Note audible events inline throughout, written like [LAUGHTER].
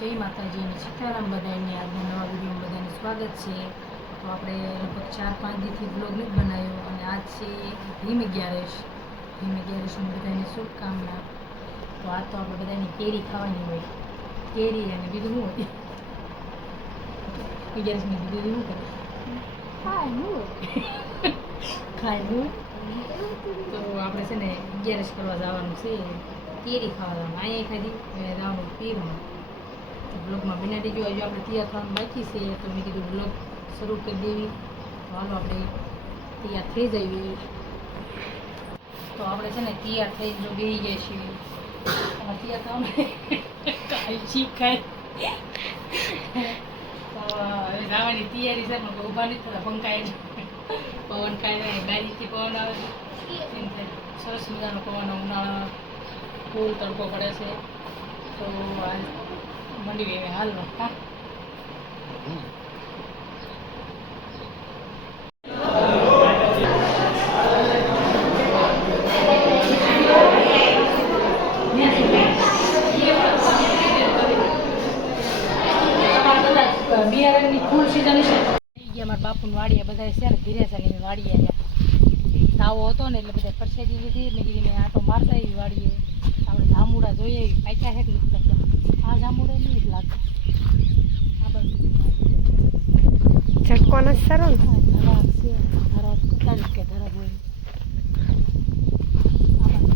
જય માતાજી અને સીતારામ બધાની આજના નવા વિડીયોમાં બધાનું સ્વાગત છે. તો આપણે લગભગ ચાર પાંચ દિવસથી બ્લોગ નથી બનાવ્યો અને આજ છે ભીમ અગિયારસ ભીમ અગિયારસની બધાની શુભકામના. તો આ તો આપણે બધાની કેરી ખાવાની હોય. કેરી અને બીજું શું હોય? અગિયારસની બીજું શું કરે? ખાય હું? તો આપણે છે ને અગિયારસ કરવા જવાનું છે. કેરી ખાવા જવાનું. અહીંયા ખાધી જવાનું પીરમાં. તો બ્લોગમાં બિના દીજો હજુ આપણે તૈયાર થવાનું બાકી છે. તો મેં કીધું બ્લોગ શરૂ કરી દેવી. તો હાલો આપણે તૈયાર થઈ જઈએ. તો આપણે છે ને તૈયાર થઈ જો બેસી ગયા છીએ. તૈયાર થવાનું કાંઈ શીખાય. હવે જવાની તૈયારી છે. પણ ઊભા નથી થતા. પંખાય પવન કાંઈ નહીં. ગાડીથી પવન આવે છે. સરસ મજાનો પવન ઉનાળા ફૂલ તડકો પડે છે. તો હાલ મંડી ગઈ હાલનો હા છે. ગયા મારા બાપુની વાડીએ બધા ને ધીરે છે ને વાડીએ આવ્યા તાવો હતો ને એટલે બધા પરસેદી લીધી. મેં કીધી મારતા એવી વાડીએ. આપણે ધામુડા જોઈએ પાક્યા છે જાંબુડા નહીં જ લાગતા આ બાજુ નથી સારો ને કતારી કે હોય આ બાજુ.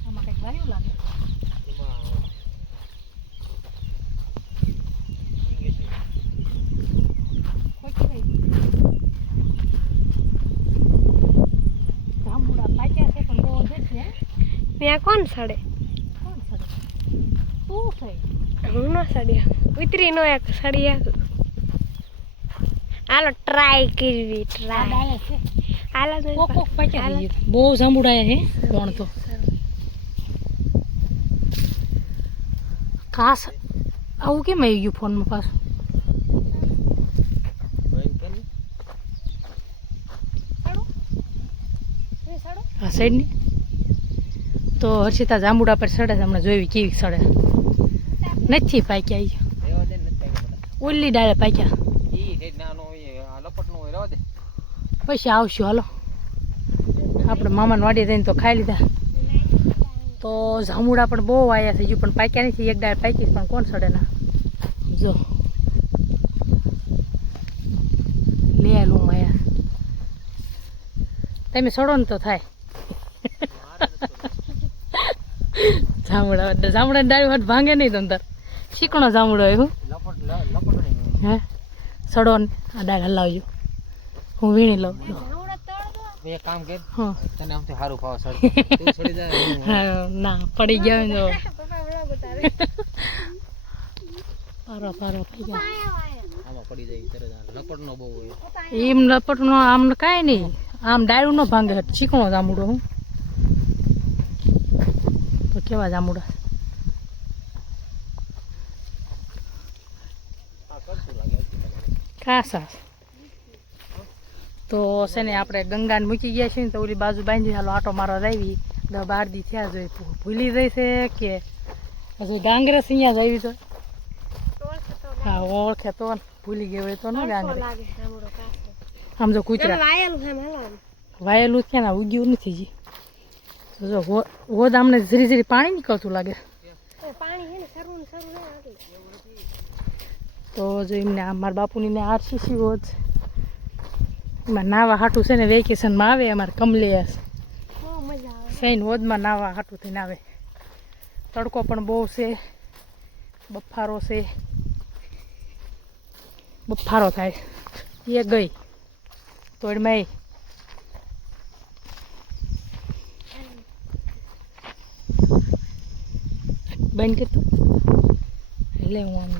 આમાં કંઈક વાયુ લાગે કોઈ કહેવાય જાંબુડા પાક્યા છે પણ બહુ નથી હે ત્યાં કોણ સડે? સડે હું ન સડ્યા ઉતરી નો એક સડ્યા હાલો ટ્રાય કરવી ટ્રાય હાલો કોક. બહુ જાંબુડાયા હે કોણ તો? ખાસ આવું કેમ આવી ગયું ફોનમાં પાછું? આ સાઈડની? તો હર્ષિતા જાંબુડા પર સડે છે હમણાં જોઈ કેવી સડે નથી પાક્યા ઓલી ડાળે પાક્યા. પછી આવશું હાલો. આપણે મામાને વાડી જઈને તો ખાઈ લીધા. તો જામુડા પણ બહુ આવ્યા છે હજુ પણ પાક્યા નથી એક ડાળ પાકી પણ કોણ સડે ના? જો. લે લઉં માયા તમે સડો ને તો થાય. [LAUGHS] જાંબુડા જામડા ડાળી હાથ ભાંગે નહીં તમ તાર. શીકણો જામડો હોય હું. હે? સડો ને. આ ડાળ હલાવજો. હું વીણી લઉં. એક કામ કર. હા. તને આમથી સારું ભાવ સર [LAUGHS] તું સડી જાય ના પડી ગયા હોય ને તો. [LAUGHS] પારો પારો થઈ ગયા. આમાં પડી જાય તરત લપટનો બહુ હોય. એમ લપટનો આમ કાંઈ નહીં. આમ ડાયરું ન ભાંગે ચીકણો જામડો હું. કેવા જામુડા કાસા તો છે ને આપણે ગંગાને મૂકી ગયા છીએ ને તો ઓલી બાજુ બાંધી હાલો આટો મારો આવી દસ બાર દી થયા જોઈએ ભૂલી જાય છે કે હજુ ડાંગરસ અહીંયા જ આવી તો હા ઓળખે તો ભૂલી ગયો હોય તો ને ડાંગરસ આમ જો કૂતરા. વાયેલું છે ના ઉગ્યું નથી જી તો જો હોદ આમને ધીરે ધીરે પાણી નીકળતું લાગે. તો જો એમને આ મારા બાપુની ને આરસીસી હોત. એમાં નાવા હાટું છે ને વેકેશનમાં આવે અમારે કમલેશ. સૈન હોદમાં નાવા હાટું થઈને આવે. તડકો પણ બહુ છે. બફારો છે. બફારો થાય. એ ગઈ. તોડમાં એ બંધ કર તું એટલે હું આમ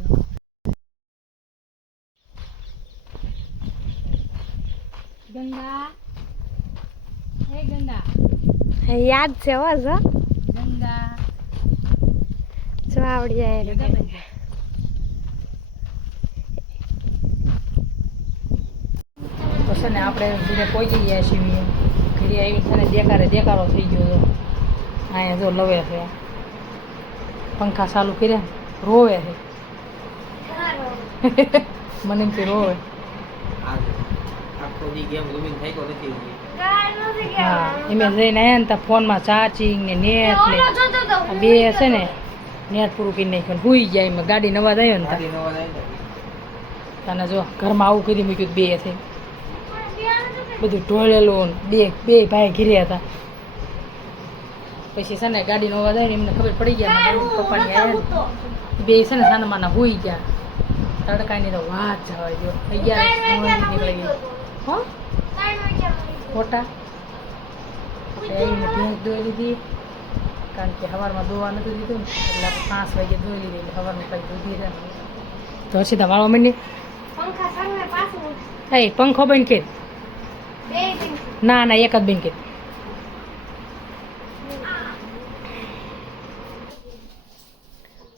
ગંગા. હે ગંગા. યાદ છે હો જો. ગંગા. જો આવડી જાય તો છે ને આપણે ઘરે પહોંચી ગયા છીએ. ઘરે આવી છે ને દેખારે દેખારો થઈ ગયો હતો અહીંયા જો લવે છે. પંખા ચાલુ કર્યા. રોવે છે મને એમ કે રોવે. હા એમે જઈને આવ્યા ને ત્યાં ફોનમાં ચાર્જિંગ ને નેટ ને બે છે ને નેટ પૂરું કરી નાખ્યું હુઈ જાય એમાં. ગાડી નવા જાય ને. તને જો ઘરમાં આવું કરી મૂક્યું બે છે. બધું ઢોળેલું બે બે ભાઈ ઘીર્યા હતા. પછી છે ને ગાડીનો અવાજ આવ્યો એમને ખબર પડી ગયા ને પપ્પાની આવ્યા બે છે ને સાનામાના હુઈ ગયા. તડકાની તો વાત જવા દો અગિયાર નીકળી ગઈ હો? ખોટા આવીને ભેંસ દોઈ લીધી. કારણ કે સવારમાં દોવા નથી દીધું ને એટલે પાંચ વાગે દોઈ લીધી એટલે સવારમાં કઈ દૂધી રહે. તો સીધા વાળવા માંડી. એ પંખો બંધ કે ના ના એક જ બંધ કે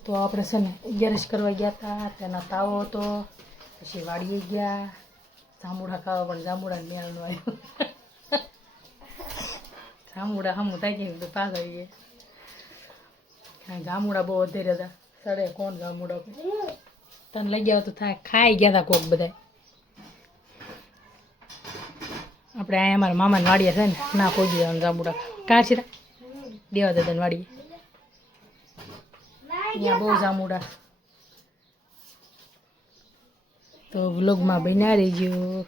તો આપણે છે ને ગેરેજ કરવા ગયા હતા તેના તાવો હતો, પછી વાડીએ ગયા. જાંબુડા ખાવા પણ જાંબુડા મેળનો આવ્યો. જાંબુડા હમું થાય ને તો પાછા આવી ગયા જામુડા બહુ વધારે હતા. સડે કોણ જાંબુડા તને લઈ ગયા તો થાય. ખાઈ ગયા હતા કોક બધા આપણે અહીંયા અમારા મામાને વાડીએ છે ને, ના કોઈ જવાનું જાંબુડા. કાં છે દેવા દાદાને વાડીએ. અહીંયા બહુ જામુડા. તો વ્લોગમાં બન્યા રહીજો.